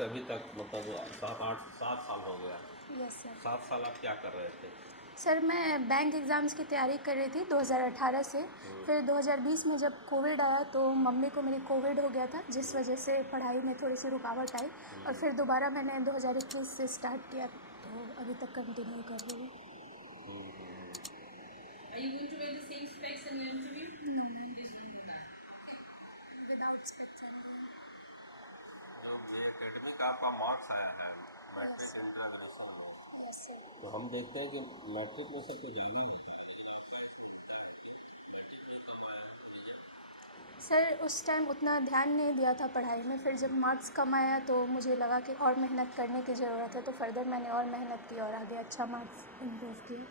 से अभी तक मतलब 7 हो गया। Yes sir. 7 साल आप क्या कर रहे थे? सर मैं बैंक एग्ज़ाम्स की तैयारी कर रही थी 2018 से। फिर 2020 में जब कोविड आया तो मम्मी को मेरी कोविड हो गया था, जिस वजह से पढ़ाई में थोड़ी सी रुकावट आई। और फिर दोबारा मैंने 2021 से स्टार्ट किया, तो अभी तक कंटिन्यू कर रही हूँ। Are you going to wear the same specs in the interview? No ma'am, Please don't do that. Without specs. ये एकेडमिक आपका मार्क्स आया है मैट्रिक इंटर ग्रेजुएशन में, यस सर। तो हम देखते हैं कि मैट्रिक में सबको ज़्यादा होता है। सर उस टाइम उतना ध्यान नहीं दिया था पढ़ाई में, फिर जब मार्क्स कम आया तो मुझे लगा कि और मेहनत करने की ज़रूरत है, तो फर्दर मैंने और मेहनत की और आगे अच्छा मार्क्स इम्प्रूव किए।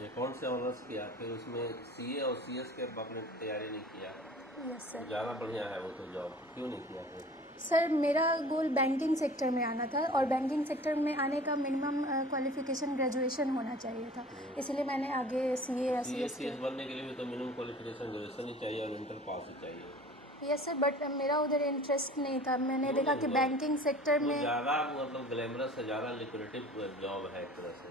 ये कौन से ऑनर्स किया, फिर उसमें सीए और सीएस के आपने तैयारी नहीं किया? Yes sir. ज़्यादा बढ़िया है वो तो जॉब, क्यों नहीं किया फिर? सर मेरा गोल बैंकिंग सेक्टर में आना था, और बैंकिंग सेक्टर में आने का मिनिमम क्वालिफ़िकेशन ग्रेजुएशन होना चाहिए था, इसलिए मैंने आगे सीए या सीएस सीएस बनने के लिए भी तो मिनिमम क्वालिफिकेशन ग्रेजुएशन ही चाहिए और इंटर पास ही चाहिए। यस सर, बट मेरा उधर इंटरेस्ट नहीं था। मैंने क्यों देखा नहीं कि हुआ? बैंकिंग सेक्टर वो में। ज़्यादा मतलब ग्लैमरस है, ज़्यादा लिक्विडेटिव जॉब है एक तरह से।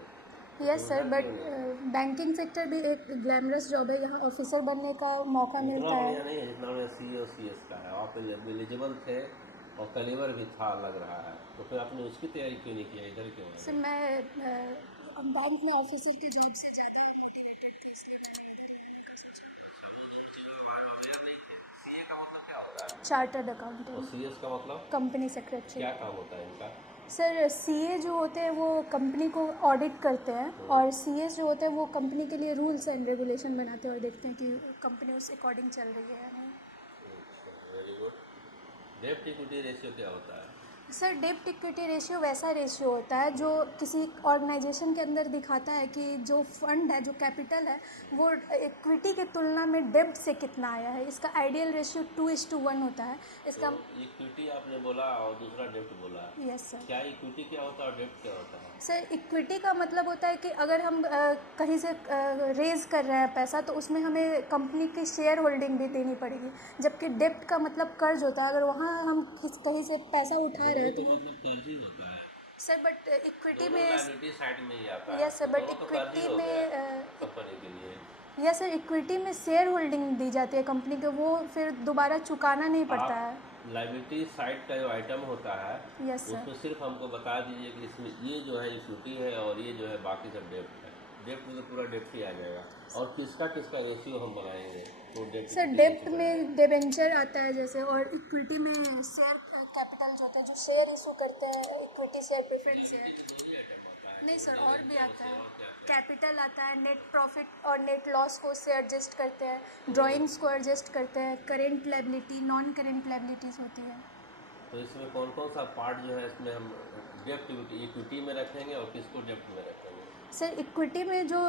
यस सर, ढूंढा बट क्यों नहीं? बैंकिंग सेक्टर भी एक ग्लैमरस जॉब है, यहाँ ऑफिसर बनने का मौका उतना मिलता बढ़िया है। नहीं है जितना बढ़िया सी और सी एस का है। आप एलिजिबल थे और कलीवर भी था लग रहा है, तो फिर आपने उसकी तैयारी क्यों नहीं किया, इधर क्यों आ सर गए? मैं बैंक में ऑफिसर के जॉब से ज़्यादा मोटिवेटेड थी, इसलिए मैंने इधर ही आने का सीए का मतलब क्या होता है? सोचा। चार्टर्ड और अकाउंटेंट। सीएस का मतलब कंपनी सेक्रेटरी। क्या काम होता है इनका? सर सीए जो होते हैं वो कंपनी को ऑडिट करते हैं, और सीएस जो होते हैं वो कंपनी के लिए रूल्स एंड रेगुलेशन बनाते हैं और देखते हैं कि कंपनी उस अकॉर्डिंग चल रही है या नहीं। Very good. डेब्ट इक्विटी रेशियो क्या होता है? सर डेब्ट इक्विटी रेशियो वैसा रेशियो होता है जो किसी ऑर्गेनाइजेशन के अंदर दिखाता है कि जो फंड है, जो कैपिटल है, वो इक्विटी की तुलना में डेब्ट से कितना आया है। इसका आइडियल रेशियो 2:1 होता है इसका। तो इक्विटी आपने बोला और दूसरा डेब्ट बोला, यस सर। क्या इक्विटी क्या होता है और डेब्ट क्या होता है? सर इक्विटी का मतलब होता है कि अगर हम कहीं से रेज़ कर रहे हैं पैसा, तो उसमें हमें कंपनी की शेयर होल्डिंग भी देनी पड़ेगी, जबकि डेब्ट का मतलब कर्ज होता है। अगर वहाँ हम कहीं से पैसा उठा रहे दोनों हैं तो तो वो। मतलब कर्ज ही होता है। सर बट इक्विटी दोनों में। लायबिलिटी साइड में ही आता है, यस सर, तो बट दोनों तो कर्ज ही इक्विटी हो गया में कंपनी के लिए। यस सर, इक्विटी में शेयर होल्डिंग दी जाती है कंपनी को, वो फिर दोबारा चुकाना नहीं पड़ता है। आप लायबिलिटी साइड का जो आइटम होता है यस सर। उसमें सिर्फ हमको बता दीजिए कि इसमें ये जो है इक्विटी है और ये जो है बाकी सब डेब्ट है। डेब्ट में तो पूरा डेब्ट ही आ जाएगा, और किसका किसका रेशियो हम बनाएंगे तो डेब्ट सर इक्विटी डेब्ट रेशियो में बनाएंगे। डिबेंचर आता है जैसे, और इक्विटी में शेयर कैपिटल जो होता है, जो शेयर इशू करते हैं, equity share, preference share. Liability में दो ही आइटम आता है, नहीं सर, और भी आता है। और क्या क्या? कैपिटल आता है, नेट प्रॉफिट और नेट लॉस को उससे एडजस्ट करते हैं, ड्राइंग्स को एडजस्ट करते हैं, current liability, non current liabilities होती है। तो इसमें कौन कौन सा पार्ट जो है इसमें हम डेब्ट इक्विटी में रखेंगे और किसको डेब्ट में रखेंगे? सर इक्विटी में जो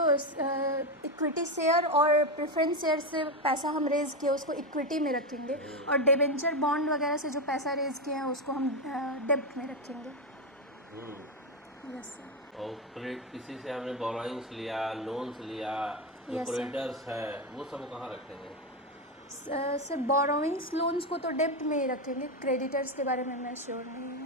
इक्विटी शेयर और प्रेफरेंस शेयर से पैसा हम रेज़ किए उसको इक्विटी में रखेंगे, और डिबेंचर बॉन्ड वगैरह से जो पैसा रेज़ किए हैं उसको हम डेब्ट में रखेंगे। Yes sir. और क्रेडिट किसी से हमने बोरोइंग्स लिया, लोन्स लिया, जो यस सर। क्रेडिटर्स है वो सब कहाँ रखेंगे? सर बोरोइंग्स लोन्स को तो डेब्ट में ही रखेंगे, क्रेडिटर्स के बारे में मैं श्योर नहीं हूँ।